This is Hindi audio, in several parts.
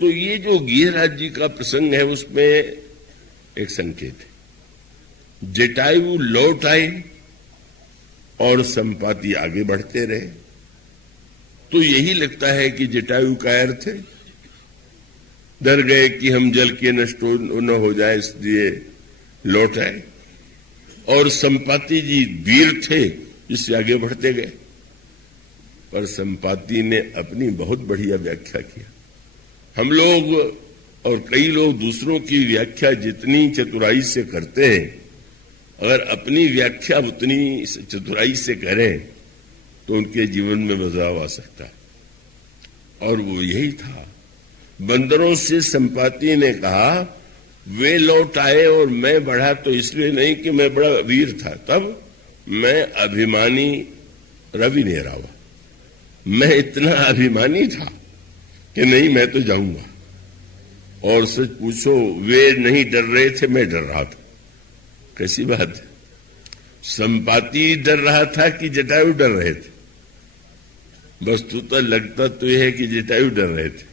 तो ये जो गिरिराज जी का प्रसंग है उसमें एक संकेत है। जटायु लौट आए और संपाति आगे बढ़ते रहे, तो यही लगता है कि जटायु का अर्थ है डर गए कि हम जल के नष्ट न हो जाए, इसलिए लौट आए। और संपाति जी वीर थे, इससे आगे बढ़ते गए। पर संपाति ने अपनी बहुत बढ़िया व्याख्या किया। हम लोग और कई लोग दूसरों की व्याख्या जितनी चतुराई से करते हैं, अगर अपनी व्याख्या उतनी चतुराई से करें तो उनके जीवन में बदलाव आ सकता है। और वो यही था। बंदरों से संपाति ने कहा वे लौट आए और मैं बढ़ा तो इसलिए नहीं कि मैं बड़ा वीर था, तब मैं अभिमानी रवि ने रावा, मैं इतना अभिमानी था कि नहीं मैं तो जाऊंगा। और सच पूछो वे नहीं डर रहे थे, मैं डर रहा था। कैसी बात है? संपाति डर रहा था कि जटायु डर रहे थे? वस्तुतः लगता तो यह है कि जटायु डर रहे थे,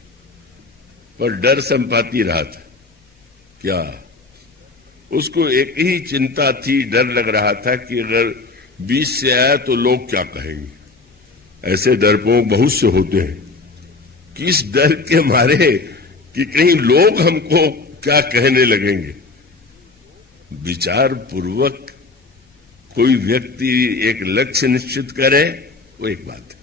पर डर संपाति रहा था। क्या उसको एक ही चिंता थी, डर लग रहा था कि अगर बीच से आया तो लोग क्या कहेंगे। ऐसे डरपोक बहुत से होते हैं कि इस डर के मारे कि कहीं लोग हमको क्या कहने लगेंगे। विचार पूर्वक कोई व्यक्ति एक लक्ष्य निश्चित करे वो एक बात है,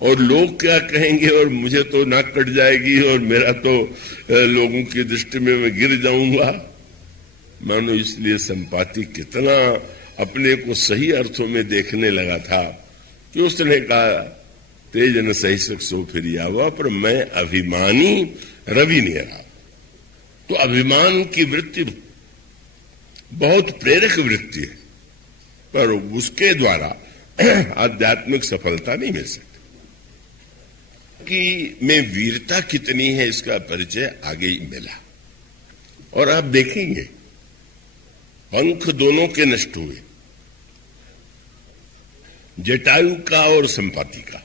और लोग क्या कहेंगे और मुझे तो नाक कट जाएगी और मेरा तो लोगों की दृष्टि में मैं गिर जाऊंगा। मानो इसलिए संपाति कितना अपने को सही अर्थों में देखने लगा था कि उसने कहा तेज न सही सो फिर आवा, पर मैं अभिमानी रवि ने रहा। तो अभिमान की वृत्ति बहुत प्रेरक वृत्ति है, पर उसके द्वारा आध्यात्मिक सफलता नहीं मिल सकती। कि में वीरता कितनी है इसका परिचय आगे ही मिला। और आप देखेंगे पंख दोनों के नष्ट हुए, जटायु का और संपाति का।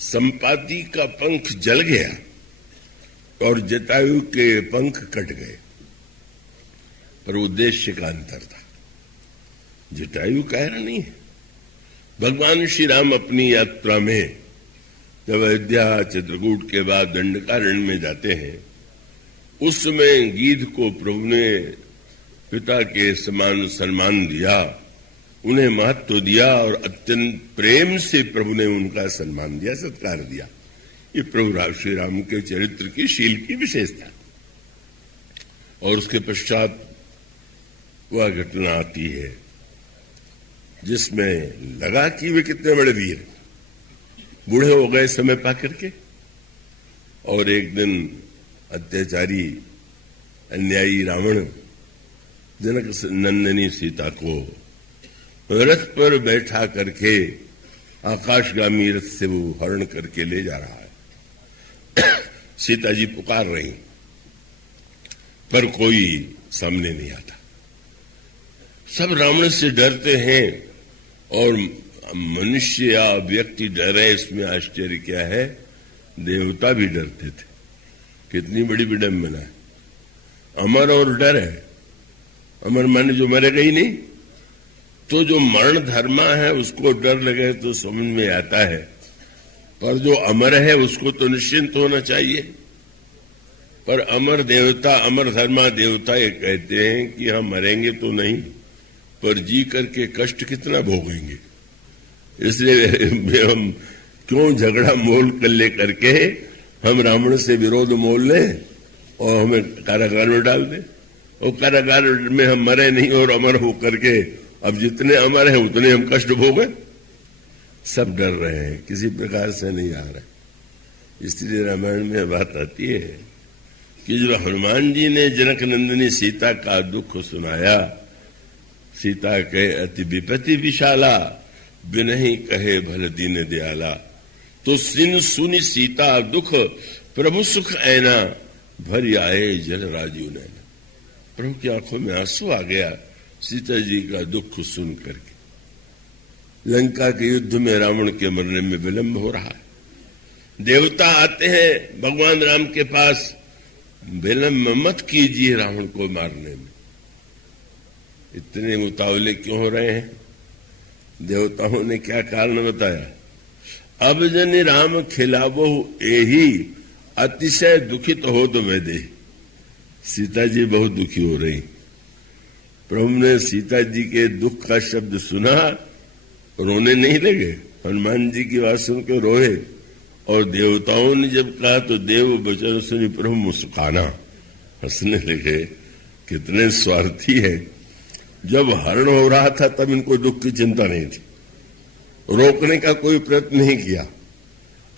संपाति का पंख जल गया और जटायु के पंख कट गए, पर उद्देश्य का अंतर था। जटायु कह रहा नहीं है। भगवान श्री राम अपनी यात्रा में जब अयोध्या चित्रकूट के बाद दंडकारण्य में जाते हैं, उस समय गीध को प्रभु ने पिता के समान सम्मान दिया, उन्हें महत्व दिया और अत्यंत प्रेम से प्रभु ने उनका सम्मान दिया, सत्कार दिया। ये प्रभु श्री राम के चरित्र की शील की विशेषता। और उसके पश्चात वह घटना आती है जिसमें लगा कि वे कितने बड़े वीर, बूढ़े हो गए समय पा करके। और एक दिन अत्याचारी अन्यायी रावण जनक नंदिनी सीता को रथ पर बैठा करके आकाशगामी रथ से वो हरण करके ले जा रहा है। सीता जी पुकार रही, पर कोई सामने नहीं आता। सब रावण से डरते हैं और मनुष्य या व्यक्ति डरे, इसमें आश्चर्य क्या है, देवता भी डरते थे। कितनी बड़ी विडंबना है। अमर और डर है। अमर माने जो मरेगा ही नहीं, तो जो मरण धर्मा है उसको डर लगे तो समझ में आता है, पर जो अमर है उसको तो निश्चिंत होना चाहिए। पर अमर देवता, अमर धर्मा देवता ये कहते हैं कि हम मरेंगे तो नहीं, पर जी करके कष्ट कितना भोगेंगे। इसलिए हम क्यों झगड़ा मोल कर ले करके हम रावण से विरोध मोल लें और हमें कारागार में डाल दें, और कारागार में हम मरे नहीं और अमर हो करके अब जितने अमर हैं उतने हम कष्ट भोगे। सब डर रहे हैं, किसी प्रकार से नहीं आ रहे। इसलिए रामायण में बात आती है कि जो हनुमान जी ने जनक नंदिनी सीता का दुख सुनाया, सीता के अति विपत्ति विशाला, बिनहि कहे भल दीन दयाला। तो सिन सुनि सीता दुख, प्रभु सुख ऐना, भर आए जल राजीव नैना। प्रभु की आंखों में आंसू आ गया सीता जी का दुख सुन करके। लंका के युद्ध में रावण के मरने में विलंब हो रहा है। देवता आते हैं भगवान राम के पास, विलंब मत कीजिए रावण को मारने में, इतने उतावले क्यों हो रहे हैं? देवताओं ने क्या कारण बताया? अब जन राम खिलावो यही अतिशय दुखित हो तो वैदे। सीता जी बहुत दुखी हो रही। प्रभु ने सीता जी के दुख का शब्द सुना, रोने नहीं लगे। हनुमान जी की बात सुनकर रोए, और देवताओं ने जब कहा तो देव वचन सुनी प्रभु मुस्काना, हंसने लगे। कितने स्वार्थी है। जब हरण हो रहा था तब इनको दुख की चिंता नहीं थी, रोकने का कोई प्रयत्न नहीं किया।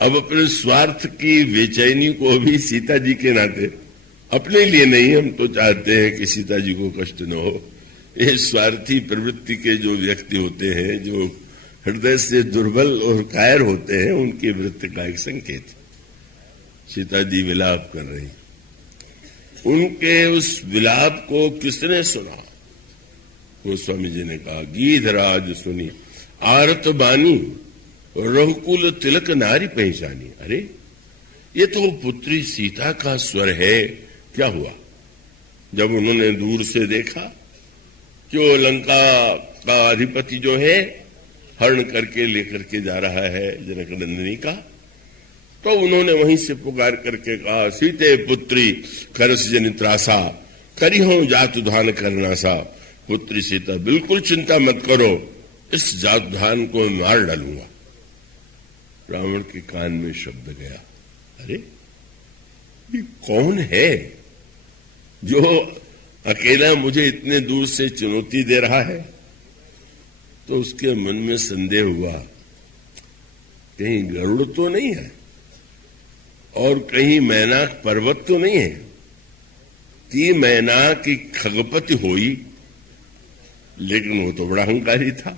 अब अपने स्वार्थ की बेचैनी को भी सीता जी के नाते, अपने लिए नहीं, हम तो चाहते हैं कि सीता जी को कष्ट न हो। ये स्वार्थी प्रवृत्ति के जो व्यक्ति होते हैं, जो हृदय से दुर्बल और कायर होते हैं, उनकी वृत्ति का एक संकेत। सीता जी विलाप कर रही, उनके उस विलाप को किसने सुना? गोस्वामी जी ने कहा, गीधराज सुनी आरत बानी रघुकुल तिलक नारी पहचानी। अरे ये तो पुत्री सीता का स्वर है। क्या हुआ? जब उन्होंने दूर से देखा कि वो लंका का अधिपति जो है हरण करके लेकर के जा रहा है जनक नंदिनी का, तो उन्होंने वहीं से पुकार करके कहा, सीते पुत्री करस जनित्रासा करिहो जात धान करना सा। पुत्री सीता बिल्कुल चिंता मत करो, इस जात धान को मैं मार डालूंगा। रावण के कान में शब्द गया, अरे ये कौन है जो अकेला मुझे इतने दूर से चुनौती दे रहा है? तो उसके मन में संदेह हुआ, कहीं गरुड़ तो नहीं है और कहीं मैनाक पर्वत तो नहीं है कि मैनाक की खगपति होई। लेकिन वो तो बड़ा अहंकारी था।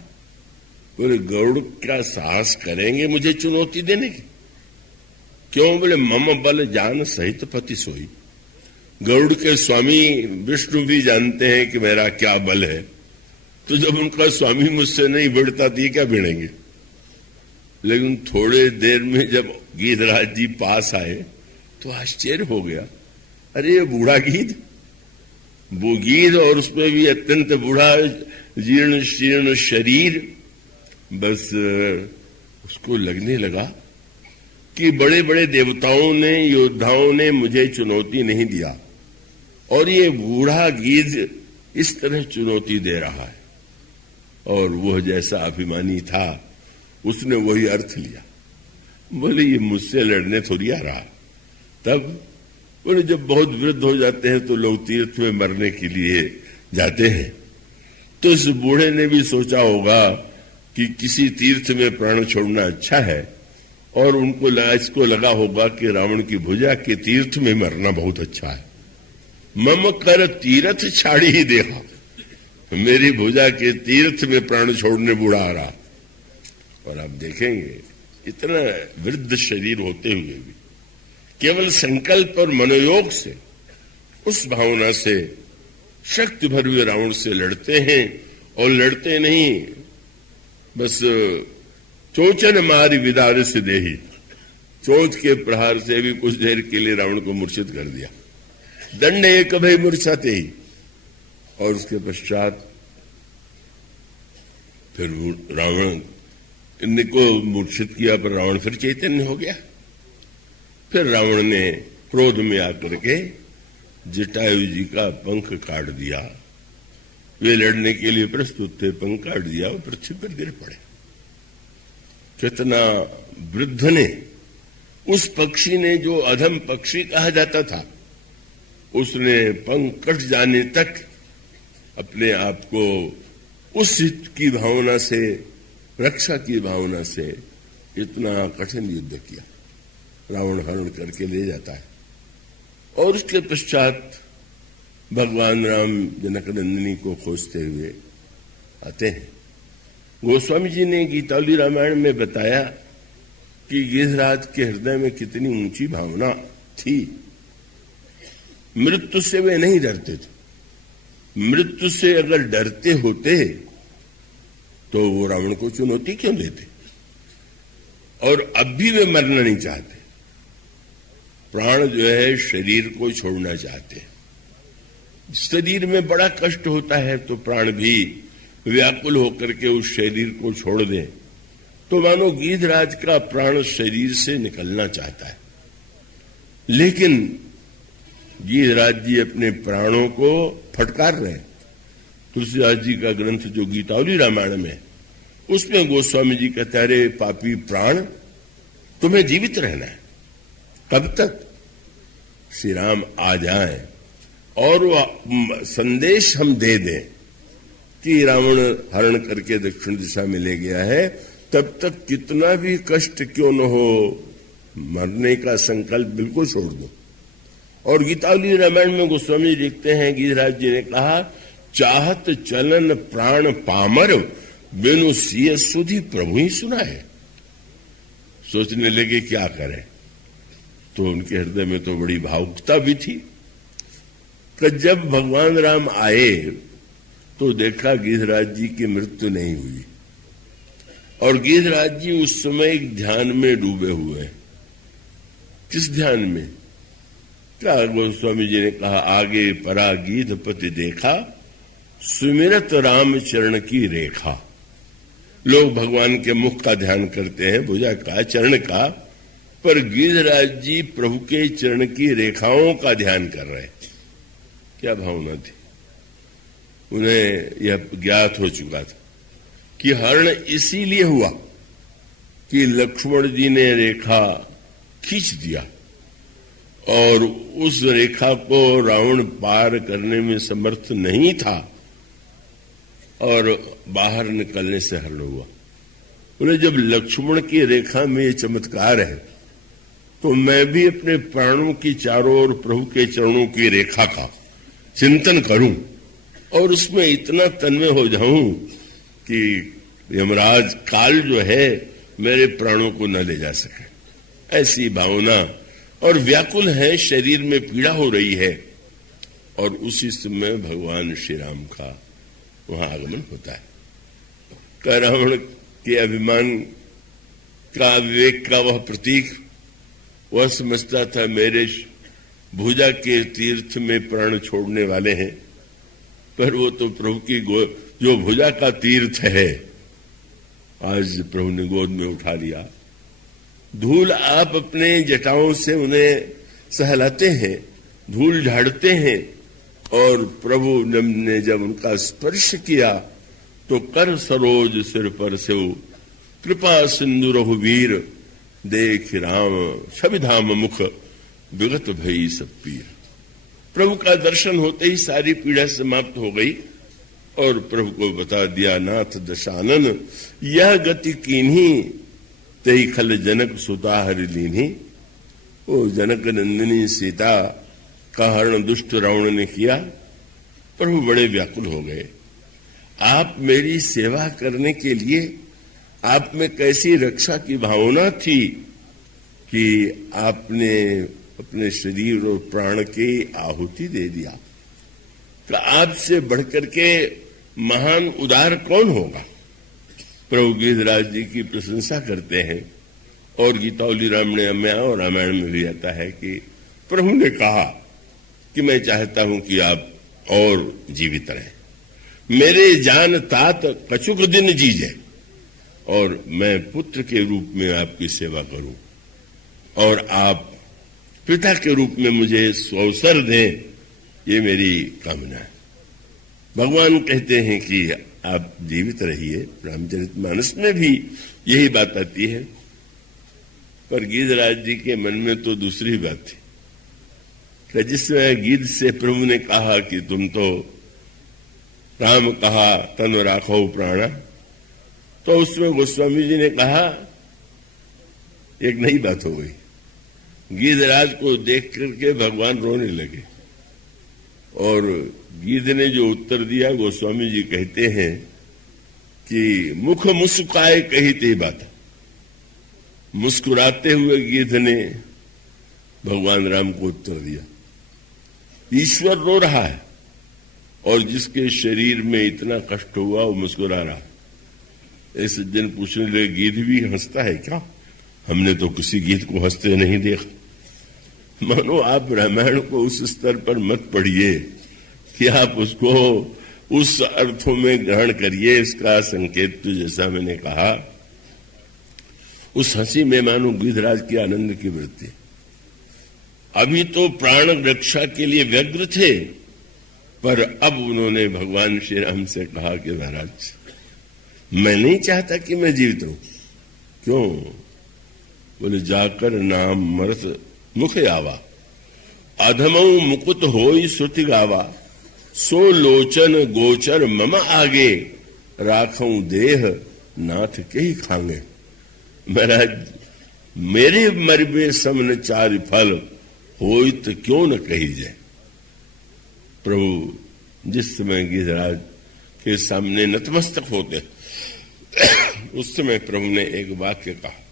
बोले गरुड़ क्या साहस करेंगे मुझे चुनौती देने की? क्यों? बोले मम बल जान सहित पति सोई। गरुड़ के स्वामी विष्णु भी जानते हैं कि मेरा क्या बल है, तो जब उनका स्वामी मुझसे नहीं भिड़ता तो ये क्या भिड़ेंगे? लेकिन थोड़े देर में जब गीधराज जी पास आए तो आश्चर्य हो गया, अरे ये बूढ़ा गीध, वो गीध और उसमें भी अत्यंत बूढ़ा जीर्ण शीर्ण शरीर। बस उसको लगने लगा कि बड़े बड़े देवताओं ने, योद्धाओं ने मुझे चुनौती नहीं दिया और ये बूढ़ा गीध इस तरह चुनौती दे रहा है। और वह जैसा अभिमानी था उसने वही अर्थ लिया। बोले ये मुझसे लड़ने थोड़ी आ रहा। तब बोले जब बहुत वृद्ध हो जाते हैं तो लोग तीर्थ में मरने के लिए जाते हैं, तो इस बूढ़े ने भी सोचा होगा कि किसी तीर्थ में प्राण छोड़ना अच्छा है, और उनको इसको लगा होगा कि रावण की भुजा के तीर्थ में मरना बहुत अच्छा है। मम कर तीर्थ छाड़ी ही देखा, मेरी भुजा के तीर्थ में प्राण छोड़ने बूढ़ा आ रहा। और आप देखेंगे इतना वृद्ध शरीर होते हुए भी केवल संकल्प और मनोयोग से, उस भावना से शक्ति भर हुए रावण से लड़ते हैं। और लड़ते नहीं, बस चोचन मारी विदार से देही, चोच के प्रहार से भी कुछ देर के लिए रावण को मूर्छित कर दिया। दंड एक भय मूर्छाते ही, और उसके पश्चात फिर रावण इनको मूर्छित किया, पर रावण फिर चैतन्य हो गया। फिर रावण ने क्रोध में आकर के जटायु जी का पंख काट दिया। वे लड़ने के लिए प्रस्तुत थे, पंख काट दिया और पृथ्वी पर गिर पड़े। कितना वृद्ध ने, उस पक्षी ने जो अधम पक्षी कहा जाता था, उसने पंख कट जाने तक अपने आप को उस हित की भावना से, रक्षा की भावना से इतना कठिन युद्ध किया। रावण हरण करके ले जाता है और उसके पश्चात भगवान राम जनक नंदिनी को खोजते हुए आते हैं। गोस्वामी जी ने गीतावली रामायण में बताया कि गिरिराज के हृदय में कितनी ऊंची भावना थी। मृत्यु से वे नहीं डरते थे। मृत्यु से अगर डरते होते तो वो रावण को चुनौती क्यों देते? और अब भी वे मरना नहीं चाहते। प्राण जो है शरीर को छोड़ना चाहते हैं। शरीर में बड़ा कष्ट होता है तो प्राण भी व्याकुल होकर के उस शरीर को छोड़ दें, तो मानो गीधराज का प्राण शरीर से निकलना चाहता है, लेकिन गीधराज जी अपने प्राणों को फटकार रहे हैं। तुलसीदास जी का ग्रंथ जो गीतावली रामायण में, उसमें गोस्वामी जी कहते हैं, अरे पापी प्राण, तुम्हें जीवित रहना है, कब तक? श्री राम आ जाएं और वो संदेश हम दे दें कि रावण हरण करके दक्षिण दिशा में ले गया है, तब तक कितना भी कष्ट क्यों न हो, मरने का संकल्प बिल्कुल छोड़ दो। और गीतावली रामायण में गोस्वामी जी लिखते हैं, गीधराज जी ने कहा, चाहत चलन प्राण पामर, बिनु सिय सुधि प्रभु ही सुना है। सोचने लगे क्या करें, तो उनके हृदय में तो बड़ी भावुकता भी थी कि जब भगवान राम आए तो देखा गीधराज जी की मृत्यु नहीं हुई, और गीधराज जी उस समय एक ध्यान में डूबे हुए हैं। किस ध्यान में? क्या गोस्वामी जी ने कहा, आगे परा गीधपति देखा, सुमिरत राम चरण की रेखा। लोग भगवान के मुख का ध्यान करते हैं, भुजा का, चरण का, पर गीधराज जी प्रभु के चरण की रेखाओं का ध्यान कर रहे हैं। क्या भावना थी? उन्हें यह ज्ञात हो चुका था कि हरण इसीलिए हुआ कि लक्ष्मण जी ने रेखा खींच दिया और उस रेखा को रावण पार करने में समर्थ नहीं था और बाहर निकलने से हरण हुआ। उन्हें जब लक्ष्मण की रेखा में ये चमत्कार है, तो मैं भी अपने प्राणों की चारों ओर प्रभु के चरणों की रेखा का चिंतन करूं और उसमें इतना तन्मय हो जाऊं कि यमराज काल जो है मेरे प्राणों को न ले जा सके। ऐसी भावना और व्याकुल है, शरीर में पीड़ा हो रही है, और उसी समय भगवान श्री राम का वहां आगमन होता है। रावण के अभिमान का, विवेक का वह प्रतीक, वह समझता था मेरे भुजा के तीर्थ में प्राण छोड़ने वाले हैं, पर वो तो प्रभु की जो भुजा का तीर्थ है, आज प्रभु ने गोद में उठा लिया। धूल आप अपने जटाओं से उन्हें सहलाते हैं, धूल झाड़ते हैं, और प्रभु ने जब उनका स्पर्श किया तो कर सरोज सिर पर से कृपा सिंधु रघुवीर, देख राम छविधाम मुख विगत भई सब पीर। प्रभु का दर्शन होते ही सारी पीड़ा समाप्त हो गई और प्रभु को बता दिया, नाथ दशानन यह गति कीन्ही, तई खल जनक सुता हरि लीन्ही। वो जनक नंदिनी सीता का हरण दुष्ट रावण ने किया। प्रभु बड़े व्याकुल हो गए। आप मेरी सेवा करने के लिए आप में कैसी रक्षा की भावना थी कि आपने अपने शरीर और प्राण की आहुति दे दिया। तो आपसे बढ़कर के महान उदार कौन होगा? प्रभु गीधराज जी की प्रशंसा करते हैं और गीतावली रामायण में और रामायण में भी आता है कि प्रभु ने कहा कि मैं चाहता हूं कि आप और जीवित रहें, मेरे जान तात कछुक दिन जीजे, और मैं पुत्र के रूप में आपकी सेवा करूं और आप पिता के रूप में मुझे अवसर दें, ये मेरी कामना है। भगवान कहते हैं कि आप जीवित रहिए। रामचरितमानस में भी यही बात आती है, पर गीधराज जी के मन में तो दूसरी बात थी कि जिसमें गीध से प्रभु ने कहा कि तुम तो राम कहा तन राखो प्राणा, तो उसमें गोस्वामी जी ने कहा एक नई बात हो गई। गीधराज को देख करके भगवान रोने लगे और गीध ने जो उत्तर दिया, गोस्वामी जी कहते हैं कि मुख मुस्काए कही ते बात। मुस्कुराते हुए गीध ने भगवान राम को उत्तर दिया, ईश्वर रो रहा है और जिसके शरीर में इतना कष्ट हुआ वो मुस्कुरा रहा है। ऐसे दिन पूछने लगे, गीध भी हंसता है क्या? हमने तो किसी गीध को हंसते नहीं देखा। मानो आप रामायण को उस स्तर पर मत पढ़िए कि आप उसको उस अर्थों में ग्रहण करिए। इसका संकेत तो जैसा मैंने कहा, उस हंसी में मानो गिद्धराज की आनंद की वृत्ति। अभी तो प्राण रक्षा के लिए व्यग्र थे, पर अब उन्होंने भगवान श्री राम से कहा कि महाराज मैं नहीं चाहता कि मैं जीवित रहूं। क्यों? बोले जाकर नाम मरत मुख आवा, अधमऊ मुकुट होई श्रुति गावा, सो लोचन गोचर मम आगे, राखऊं देह नाथ के ही खांगे। महाराज मेरे मरबे समन चार फल, होई तो क्यों न कही जाए। प्रभु जिस समय गिद्धराज के सामने नतमस्तक होते उस समय प्रभु ने एक वाक्य कहा।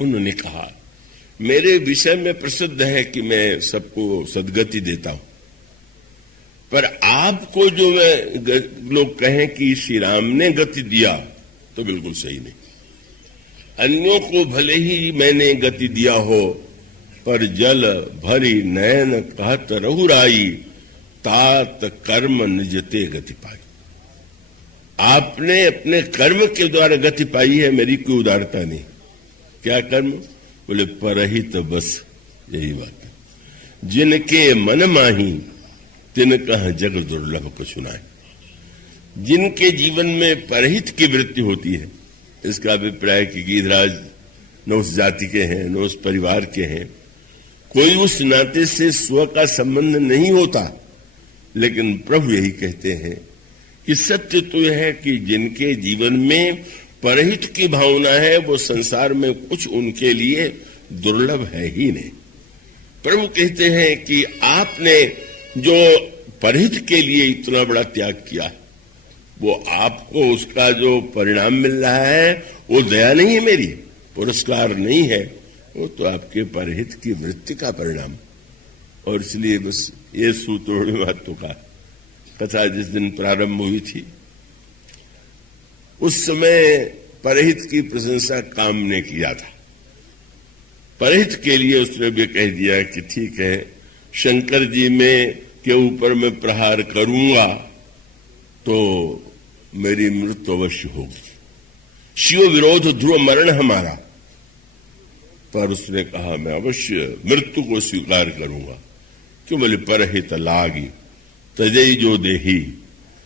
उन्होंने कहा मेरे विषय में प्रसिद्ध है कि मैं सबको सद्गति देता हूं, पर आपको जो लोग कहें कि श्री राम ने गति दिया तो बिल्कुल सही नहीं। अन्यों को भले ही मैंने गति दिया हो, पर जल भरी नयन कहत रहुराई, तात कर्म निजते गति पाई। आपने अपने कर्म के द्वारा गति पाई है, मेरी कोई उदारता नहीं। क्या कर्म? बोले परहित बस, यही बात है। जिनके मन माही तिन कह जग दुर्लभ को सुनाए। जिनके जीवन में परहित की वृत्ति होती है, इसका अभिप्राय कि गिद्धराज न उस जाति के हैं न उस परिवार के हैं, कोई उस नाते से स्व का संबंध नहीं होता। लेकिन प्रभु यही कहते हैं कि सत्य तो यह है कि जिनके जीवन में परहित की भावना है, वो संसार में कुछ उनके लिए दुर्लभ है ही नहीं। प्रभु कहते हैं कि आपने जो परहित के लिए इतना बड़ा त्याग किया, वो आपको उसका जो परिणाम मिल रहा है वो दया नहीं है मेरी, पुरस्कार नहीं है, वो तो आपके परहित की वृत्ति का परिणाम। और इसलिए बस ये सूत्रों महत्व का कथा जिस दिन प्रारंभ हुई थी, उस समय परहित की प्रशंसा काम ने किया था। परहित के लिए उसने भी कह दिया कि ठीक है, शंकर जी में के ऊपर मैं प्रहार करूंगा तो मेरी मृत्यु अवश्य होगी। शिव विरोध ध्रुव मरण हमारा, पर उसने कहा मैं अवश्य मृत्यु को स्वीकार करूंगा। क्यों? बोले परहित लागी तजई जो देही,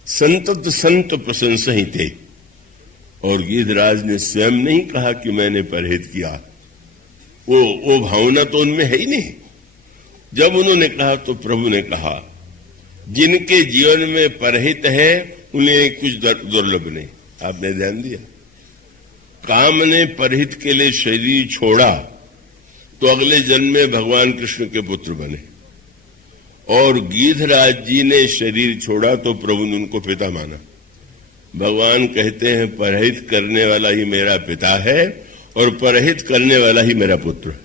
संतत संत प्रशंसा ही थे। और गिद्धराज ने स्वयं नहीं कहा कि मैंने परहित किया, वो भावना तो उनमें है ही नहीं। जब उन्होंने कहा तो प्रभु ने कहा जिनके जीवन में परहित है उन्हें कुछ दुर्लभ नहीं। आपने ध्यान दिया, काम ने परहित के लिए शरीर छोड़ा तो अगले जन्म में भगवान कृष्ण के पुत्र बने, और गिद्धराज जी ने शरीर छोड़ा तो प्रभु ने उनको पिता माना। भगवान कहते हैं परहित करने वाला ही मेरा पिता है और परहित करने वाला ही मेरा पुत्र है।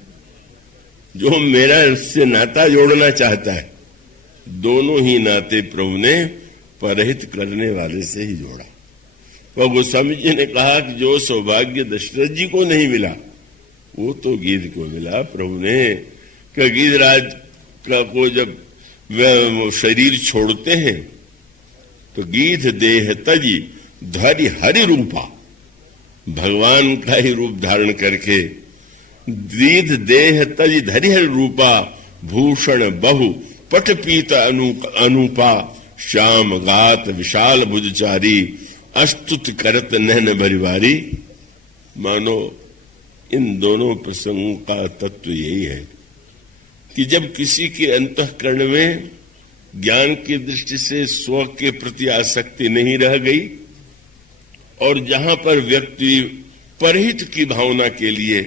जो मेरा उससे नाता जोड़ना चाहता है, दोनों ही नाते प्रभु ने परहित करने वाले से ही जोड़ा। तो गोस्वामी जी ने कहा कि जो सौभाग्य दशरथ जी को नहीं मिला वो तो गिद्ध को मिला। प्रभु ने कि गिद्धराज को जब शरीर छोड़ते हैं तो गिद्ध देह तजी धरि हरि रूपा, भगवान का ही रूप धारण करके गिद्ध देह तजी धरि हरि रूपा, भूषण बहु पट पीत अनुपा, श्याम गात विशाल भुजचारी, अस्तुत करत नैन भरिवारी। मानो इन दोनों प्रसंगों का तत्व यही है कि जब किसी के अंतःकरण में ज्ञान की दृष्टि से स्व के प्रति आसक्ति नहीं रह गई, और जहां पर व्यक्ति परहित की भावना के लिए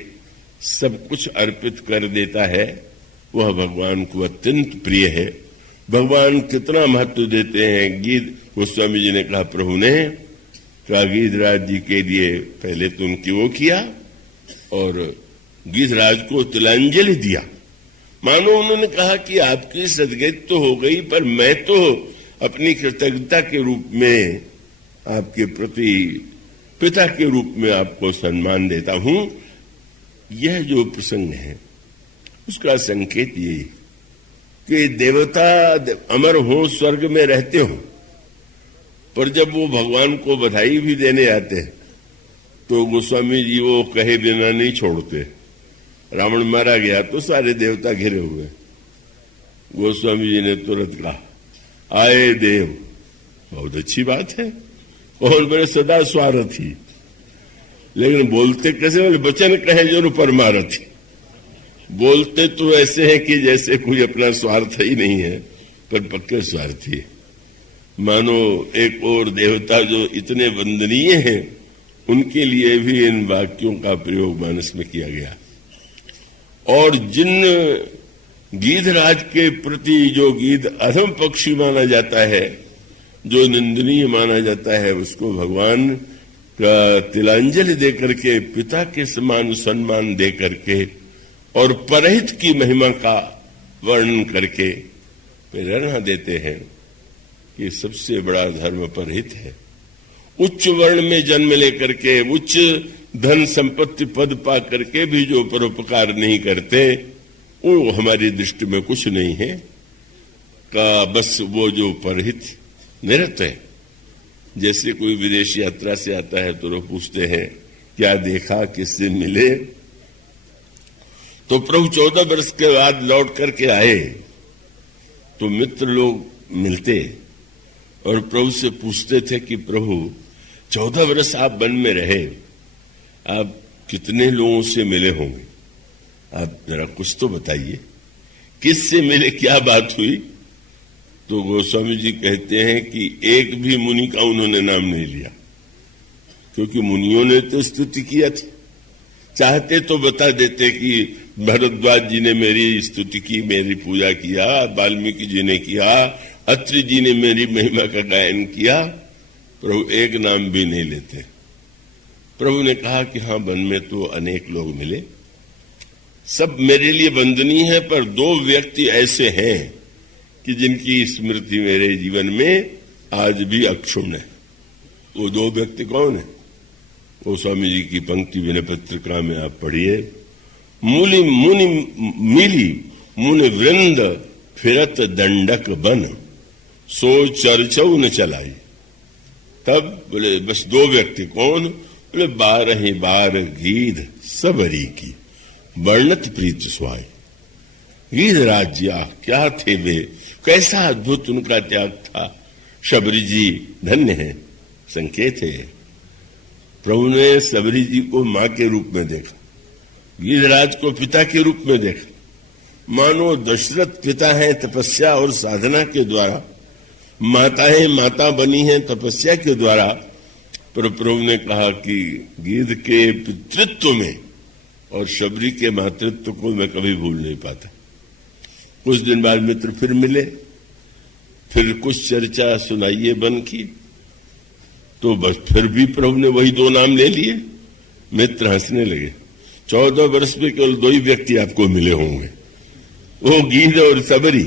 सब कुछ अर्पित कर देता है, वह भगवान को अत्यंत प्रिय है। भगवान कितना महत्व देते हैं। गोस्वामी जी ने कहा प्रभु ने गिद्धराज जी के लिए पहले तो उनकी वो किया और गिद्धराज को तिलांजलि दिया। मानो उन्होंने कहा कि आपकी सदगति तो हो गई, पर मैं तो अपनी कृतज्ञता के रूप में आपके प्रति पिता के रूप में आपको सम्मान देता हूं। यह जो प्रसंग है उसका संकेत यही कि देवता अमर हो, स्वर्ग में रहते हो, पर जब वो भगवान को बधाई भी देने आते हैं तो गोस्वामी जी वो कहे बिना नहीं छोड़ते। रावण मारा गया तो सारे देवता घिरे हुए, गोस्वामी जी ने तुरंत कहा, आए देव। बहुत अच्छी बात है, कौन बड़े सदा स्वार्थी, लेकिन बोलते कैसे? बोले वचन कहे जो परमारथी। बोलते तो ऐसे हैं कि जैसे कोई अपना स्वार्थ ही नहीं है, पर पक्के स्वार्थी है। मानो एक और देवता जो इतने वंदनीय हैं, उनके लिए भी इन वाक्यों का प्रयोग मानस में किया गया। और जिन गीधराज के प्रति जो गीध अधम पक्षी माना जाता है, जो निंदनीय माना जाता है, उसको भगवान का तिलांजलि दे करके, पिता के समान सम्मान दे करके और परहित की महिमा का वर्णन करके प्रेरणा देते हैं कि सबसे बड़ा धर्म परहित है। उच्च वर्ण में जन्म लेकर के, उच्च धन संपत्ति पद पा करके भी जो परोपकार नहीं करते, वो हमारी दृष्टि में कुछ नहीं है का। बस वो जो परहित निरत है, जैसे कोई विदेश यात्रा से आता है तो लोग पूछते हैं क्या देखा, किससे मिले, तो प्रभु 14 वर्ष के बाद लौट करके आए तो मित्र लोग मिलते और प्रभु से पूछते थे कि प्रभु 14 वर्ष आप वन में रहे, आप कितने लोगों से मिले होंगे, आप जरा कुछ तो बताइए, किससे मिले, क्या बात हुई? तो गोस्वामी जी कहते हैं कि एक भी मुनि का उन्होंने नाम नहीं लिया, क्योंकि मुनियों ने तो स्तुति किया थी। चाहते तो बता देते कि भरद्वाज जी ने मेरी स्तुति की, मेरी पूजा किया, वाल्मीकि जी ने किया, अत्रि जी ने मेरी महिमा का गायन किया। प्रभु एक नाम भी नहीं लेते। प्रभु ने कहा कि हाँ, वन में तो अनेक लोग मिले, सब मेरे लिए वंदनीय है, पर 2 व्यक्ति ऐसे हैं कि जिनकी स्मृति मेरे जीवन में आज भी अक्षुण्ण है। वो 2 व्यक्ति कौन है? वो स्वामी जी की पंक्ति विनय पत्रिका में आप पढ़िए, मूली मुनि मिली मुनि वृंद फिरत दंडक बन, सो चर्चौ न चलाई। तब बोले बस 2 व्यक्ति, कौन? बोले 12 गीध सबरी की वर्णत प्रीत स्वाय। गीध राज्या क्या थे वे, कैसा अद्भुत उनका त्याग था। शबरी जी धन्य है, संकेत है। प्रभु ने शबरी जी को मां के रूप में देखा, गीधराज को पिता के रूप में देखा। मानो दशरथ पिता है तपस्या और साधना के द्वारा, माताएं माता बनी हैं तपस्या के द्वारा। पर प्रभु ने कहा कि गीध के पितृत्व में और शबरी के मातृत्व को मैं कभी भूल नहीं पाता। कुछ दिन बाद मित्र फिर मिले, फिर कुछ चर्चा सुनाइए बन की, तो बस फिर भी प्रभु ने वही 2 नाम ले लिए। मित्र हंसने लगे। 14 वर्ष में केवल 2 ही व्यक्ति आपको मिले होंगे, वो गीध और सबरी।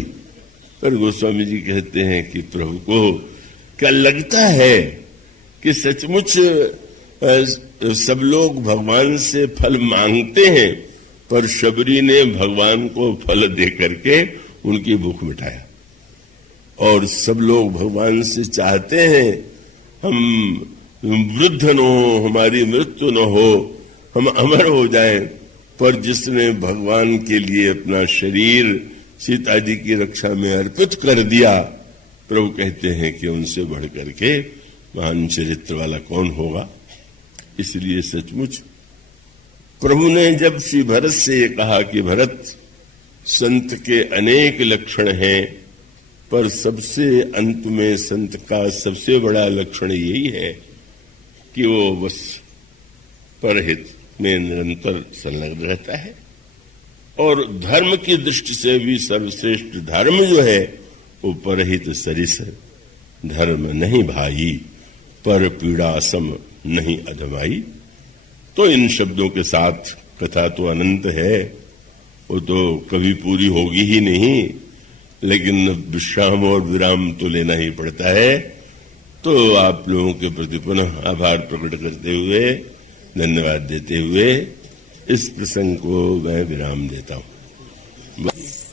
पर गोस्वामी जी कहते हैं कि प्रभु को क्या लगता है कि सचमुच सब लोग भगवान से फल मांगते हैं, पर शबरी ने भगवान को फल दे करके उनकी भूख मिटाया। और सब लोग भगवान से चाहते हैं हम वृद्ध न हो, हमारी मृत्यु न हो, हम अमर हो जाएं, पर जिसने भगवान के लिए अपना शरीर सीता जी की रक्षा में अर्पित कर दिया, प्रभु कहते हैं कि उनसे बढ़ करके महान चरित्र वाला कौन होगा। इसलिए सचमुच प्रभु ने जब श्री भरत से ये कहा कि भरत, संत के अनेक लक्षण हैं, पर सबसे अंत में संत का सबसे बड़ा लक्षण यही है कि वो बस परहित में निरंतर संलग्न रहता है। और धर्म की दृष्टि से भी सर्वश्रेष्ठ धर्म जो है वो परहित सरिस धर्म नहीं भाई, पर पीड़ा सम नहीं अधमाई। तो इन शब्दों के साथ कथा तो अनंत है, वो तो कभी पूरी होगी ही नहीं, लेकिन विश्राम और विराम तो लेना ही पड़ता है। तो आप लोगों के प्रति पुनः आभार प्रकट करते हुए, धन्यवाद देते हुए इस प्रसंग को मैं विराम देता हूं। बस